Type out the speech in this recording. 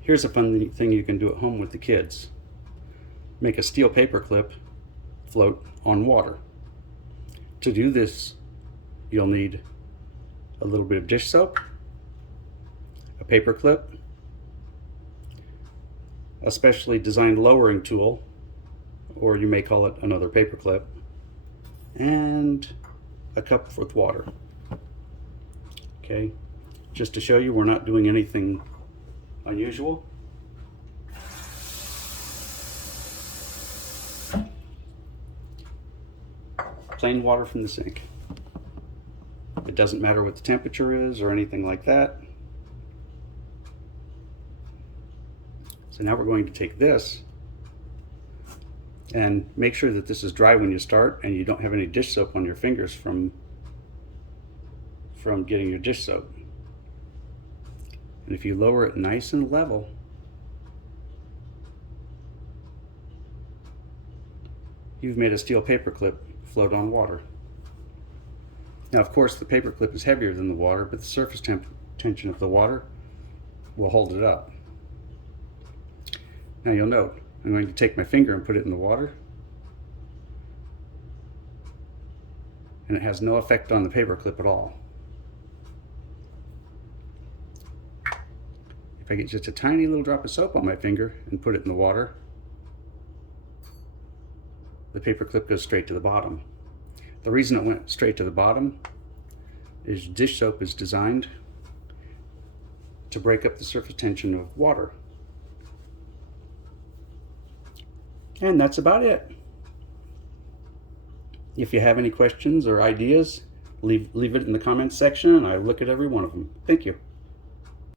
Here's a fun thing you can do at home with the kids. Make a steel paper clip float on water. To do this, you'll need a little bit of dish soap, a paper clip, a specially designed lowering tool, or you may call it another paper clip, and a cup with water. Okay, just to show you we're not doing anything unusual. Plain water from the sink. It doesn't matter what the temperature is or anything like that. So now we're going to take this and make sure that this is dry when you start and you don't have any dish soap on your fingers from getting your dish soap. And if you lower it nice and level, you've made a steel paper clip float on water. Now, of course, the paper clip is heavier than the water, but the surface tension of the water will hold it up. Now you'll note, I'm going to take my finger and put it in the water, and it has no effect on the paper clip at all. If I get just a tiny little drop of soap on my finger and put it in the water, the paper clip goes straight to the bottom. The reason it went straight to the bottom is dish soap is designed to break up the surface tension of water. And that's about it. If you have any questions or ideas, leave it in the comments section and I look at every one of them. Thank you.